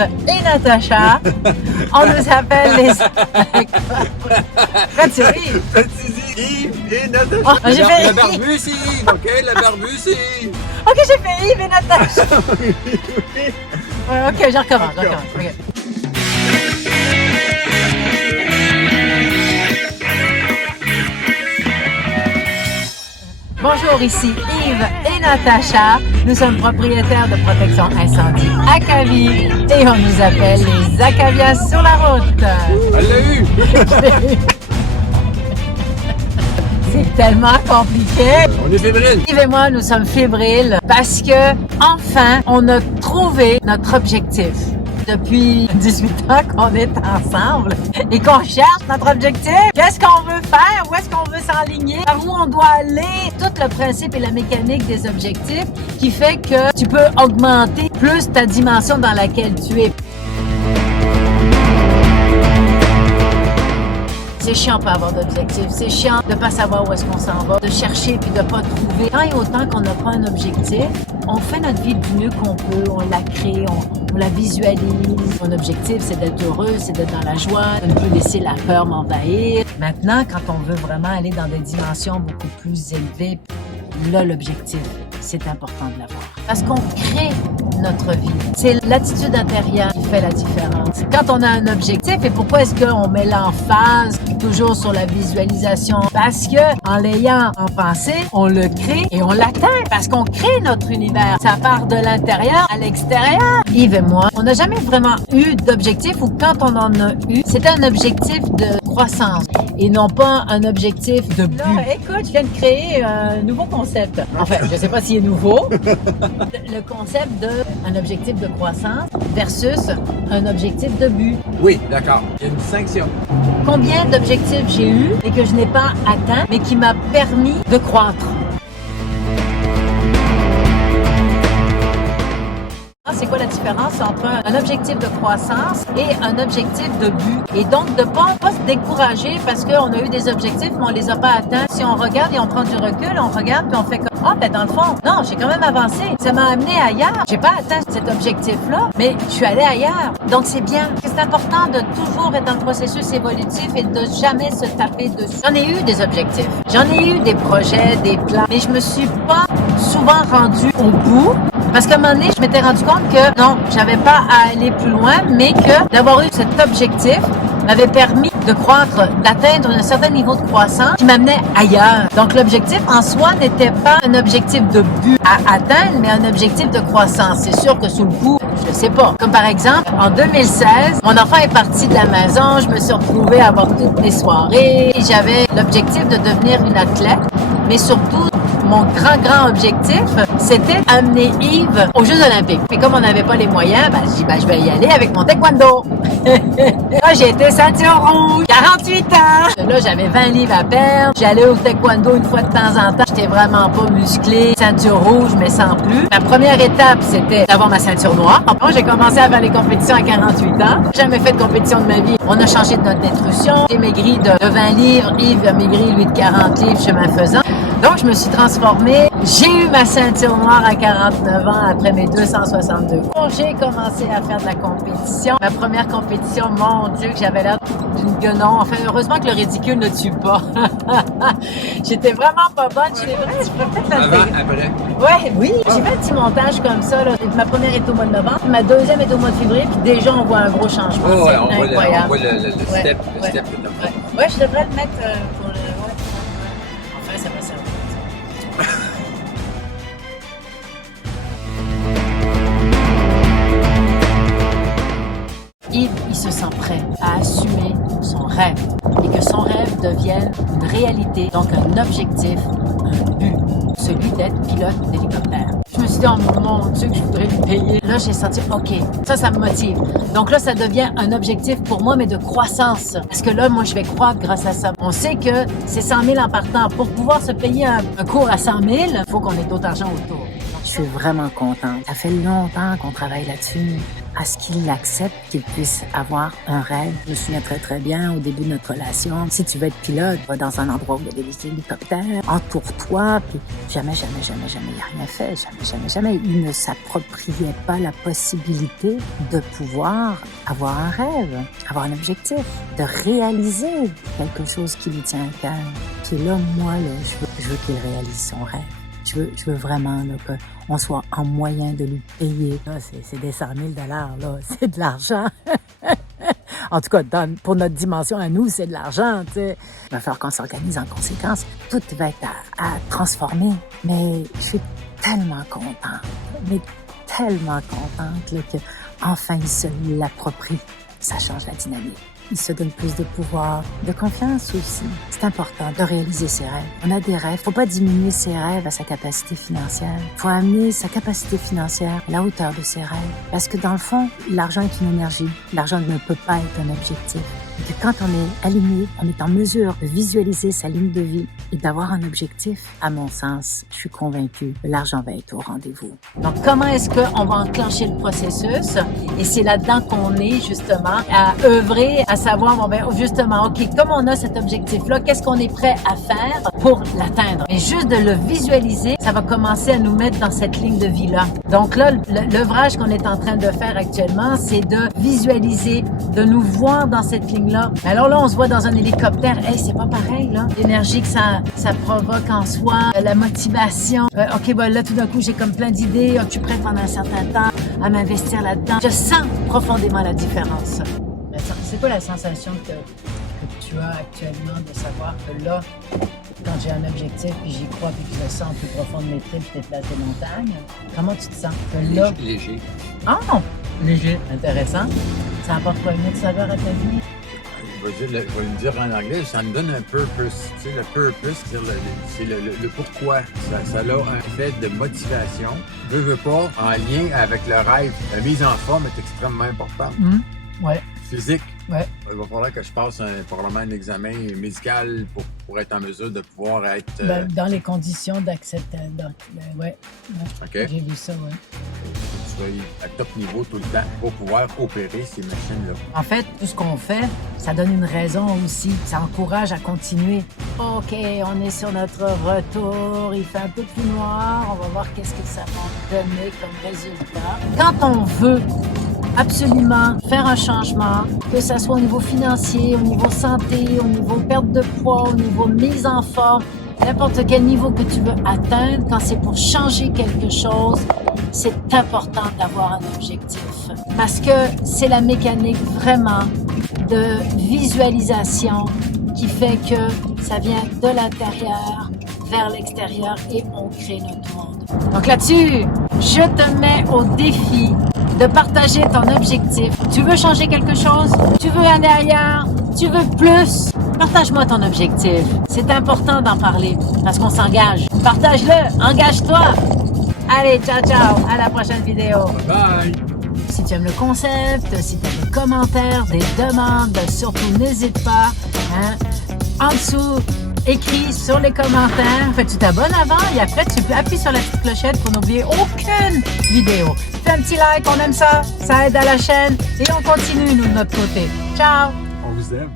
et Natacha. On nous appelle les... Pourquoi tu ris? Yves et Natacha. Oh, j'ai fait La barbu, c'est Yves, OK? La barbu, c'est Yves. OK, j'ai fait Yves et Natacha. Ouais, OK, je recommence. OK. Bonjour, ici Yves et Natacha. Nous sommes propriétaires de protection incendie Acavi et on nous appelle les Acavias sur la route. Elle l'a eu. C'est tellement compliqué. On est fébrile. Yves et moi, nous sommes fébriles parce que, enfin, on a trouvé notre objectif. Depuis 18 ans qu'on est ensemble et qu'on cherche notre objectif. Qu'est-ce qu'on veut faire? Où est-ce qu'on veut s'enligner? Par où on doit aller? Tout le principe et la mécanique des objectifs qui fait que tu peux augmenter plus ta dimension dans laquelle tu es. C'est chiant de pas avoir d'objectif, c'est chiant de pas savoir où est-ce qu'on s'en va, de chercher puis de pas trouver. Tant et autant qu'on n'a pas un objectif, on fait notre vie du mieux qu'on peut, on la crée, on la visualise. Mon objectif, c'est d'être heureux, c'est d'être dans la joie, de ne plus laisser la peur m'envahir. Maintenant, quand on veut vraiment aller dans des dimensions beaucoup plus élevées, là, l'objectif, c'est important de l'avoir. Parce qu'on crée notre vie. C'est l'attitude intérieure qui fait la différence. Quand on a un objectif, et pourquoi est-ce qu'on met l'emphase toujours sur la visualisation? Parce que en l'ayant en pensée, on le crée et on l'atteint. Parce qu'on crée notre univers. Ça part de l'intérieur à l'extérieur. Yves et moi, on n'a jamais vraiment eu d'objectif ou quand on en a eu, c'était un objectif de croissance et non pas un objectif de but. Là, écoute, je viens de créer un nouveau concept. Enfin, je ne sais pas s'il est nouveau. Le concept d'un objectif de croissance versus un objectif de but. Oui, d'accord. Il y a une distinction. Combien d'objectifs j'ai eu et que je n'ai pas atteint, mais qui m'a permis de croître? C'est quoi la différence entre un objectif de croissance et un objectif de but? Et donc, de ne pas se décourager parce qu'on a eu des objectifs, mais on les a pas atteints. Si on regarde et on prend du recul, on regarde puis on fait comme « Ah, ben dans le fond, non, j'ai quand même avancé. Ça m'a amené ailleurs. J'ai pas atteint cet objectif-là, mais je suis allé ailleurs. » Donc, c'est bien. C'est important de toujours être dans le processus évolutif et de jamais se taper dessus. J'en ai eu des objectifs. J'en ai eu des projets, des plans, mais je me suis pas souvent rendue au bout. Parce qu'à un moment donné, je m'étais rendu compte que non, j'avais pas à aller plus loin, mais que d'avoir eu cet objectif m'avait permis de croître, d'atteindre un certain niveau de croissance qui m'amenait ailleurs. Donc l'objectif en soi n'était pas un objectif de but à atteindre, mais un objectif de croissance. C'est sûr que sous le coup, je sais pas. Comme par exemple, en 2016, mon enfant est parti de la maison, je me suis retrouvée à avoir toutes mes soirées et j'avais l'objectif de devenir une athlète, mais surtout mon grand objectif, c'était amener Yves aux Jeux Olympiques. Et comme on n'avait pas les moyens, je dis, je vais y aller avec mon taekwondo. Là, j'ai été ceinture rouge, 48 ans. Là, j'avais 20 livres à perdre. J'allais au taekwondo une fois de temps en temps. J'étais vraiment pas musclée, ceinture rouge, mais sans plus. Ma première étape, c'était d'avoir ma ceinture noire. Après, j'ai commencé à faire les compétitions à 48 ans. J'ai jamais fait de compétition de ma vie. On a changé de notre nutrition. J'ai maigri de 20 livres. Yves a maigri, lui, de 40 livres, chemin faisant. Donc, je me suis transformée. J'ai eu ma ceinture noire à 49 ans après mes 262 cours. J'ai commencé à faire de la compétition. Ma première compétition, mon Dieu, que j'avais l'air d'une guenon. Enfin, heureusement que le ridicule ne tue pas. J'étais vraiment pas bonne. Je peux peut-être la Avant, après. Ouais, oui. J'ai fait un petit montage comme ça. Là. Ma première est au mois de novembre. Ma deuxième est au mois de février. Puis déjà, on voit un gros changement. Oh, ouais, c'est incroyable. On voit le step. Le step que t'as fait. Ouais, je devrais le mettre pour le... Ouais. Enfin, ça va servir. Yves, il se sent prêt à assumer son rêve et que son rêve devienne une réalité, donc un objectif, un but, celui d'être pilote d'hélicoptère. Je me suis dit, oh mon Dieu, que je voudrais lui payer. Là, j'ai senti, OK, ça me motive. Donc là, ça devient un objectif pour moi, mais de croissance. Parce que là, moi, je vais croître grâce à ça. On sait que c'est 100 000 en partant. Pour pouvoir se payer un cours à 100 000, il faut qu'on ait d'autres argent autour. Je suis vraiment contente. Ça fait longtemps qu'on travaille là-dessus. à ce qu'il accepte qu'il puisse avoir un rêve. Je me souviens très très bien au début de notre relation. Si tu veux être pilote, va dans un endroit où il y a des hélicoptères, entoure-toi, puis jamais, il n'a rien fait. Jamais. Il ne s'appropriait pas la possibilité de pouvoir avoir un rêve, avoir un objectif, de réaliser quelque chose qui lui tient à cœur. Puis là, moi, je veux qu'il réalise son rêve. Je veux vraiment qu'on soit en moyen de lui payer. Là, c'est des 100 000 là, c'est de l'argent. En tout cas, pour notre dimension à nous, c'est de l'argent, tu sais. Il va falloir qu'on s'organise en conséquence. Tout va être à transformer. Mais je suis tellement contente, là, qu'enfin il se l'approprie. Ça change la dynamique. Il se donne plus de pouvoir, de confiance aussi. C'est important de réaliser ses rêves. On a des rêves. Faut pas diminuer ses rêves à sa capacité financière. Faut amener sa capacité financière à la hauteur de ses rêves. Parce que dans le fond, l'argent est une énergie. L'argent ne peut pas être un objectif. Et que quand on est aligné, on est en mesure de visualiser sa ligne de vie et d'avoir un objectif, à mon sens, je suis convaincue que l'argent va être au rendez-vous. Donc, comment est-ce qu'on va enclencher le processus? Et c'est là-dedans qu'on est, justement, à œuvrer, à savoir, justement, OK, comme on a cet objectif-là, qu'est-ce qu'on est prêt à faire pour l'atteindre? Et juste de le visualiser, ça va commencer à nous mettre dans cette ligne de vie-là. Donc là, l'œuvrage qu'on est en train de faire actuellement, c'est de visualiser, de nous voir dans cette ligne-là. Alors là, on se voit dans un hélicoptère. Hey, c'est pas pareil, là. L'énergie que ça provoque en soi, la motivation. OK, là, tout d'un coup, j'ai comme plein d'idées. Je suis prête pendant un certain temps à m'investir là-dedans. Je sens profondément la différence. Mais c'est quoi la sensation que tu as actuellement de savoir que là, quand j'ai un objectif, puis j'y crois, puis que je le sens au plus profond de mes tripes, je déplace des montagnes, comment tu te sens? Que là... Léger. Ah! Léger. Intéressant. Ça apporte pas une autre saveur à ta vie? Je vais le dire en anglais, ça me donne un purpose. Tu sais, le purpose, c'est le pourquoi. Ça a un effet de motivation. Veux pas, en lien avec le rêve. La mise en forme est extrêmement importante. Ouais. Physique. Ouais. Il va falloir que je passe probablement un examen médical pour être en mesure de pouvoir être... Dans les conditions d'acceptation. Ouais. OK. J'ai vu ça, ouais. Tu sois à top niveau tout le temps pour pouvoir opérer ces machines-là. En fait, tout ce qu'on fait, ça donne une raison aussi. Ça encourage à continuer. OK, on est sur notre retour. Il fait un peu plus noir. On va voir qu'est-ce que ça va donner comme résultat. Quand on veut absolument faire un changement, que ça soit au niveau financier, au niveau santé, au niveau perte de poids, au niveau mise en forme, n'importe quel niveau que tu veux atteindre, quand c'est pour changer quelque chose, c'est important d'avoir un objectif. Parce que c'est la mécanique vraiment de visualisation qui fait que ça vient de l'intérieur vers l'extérieur et on crée notre monde. Donc là-dessus, je te mets au défi de partager ton objectif. Tu veux changer quelque chose? Tu veux aller ailleurs? Tu veux plus? Partage-moi ton objectif. C'est important d'en parler parce qu'on s'engage. Partage-le, engage-toi. Allez, ciao, ciao. À la prochaine vidéo. Bye! Si tu aimes le concept, si tu as des commentaires, des demandes, surtout n'hésite pas. En dessous, écris sur les commentaires. Tu t'abonnes avant et après tu peux appuyer sur la petite clochette pour n'oublier aucune vidéo. Fais un petit like, on aime ça. Ça aide à la chaîne et on continue, nous, de notre côté. Ciao! On vous aime.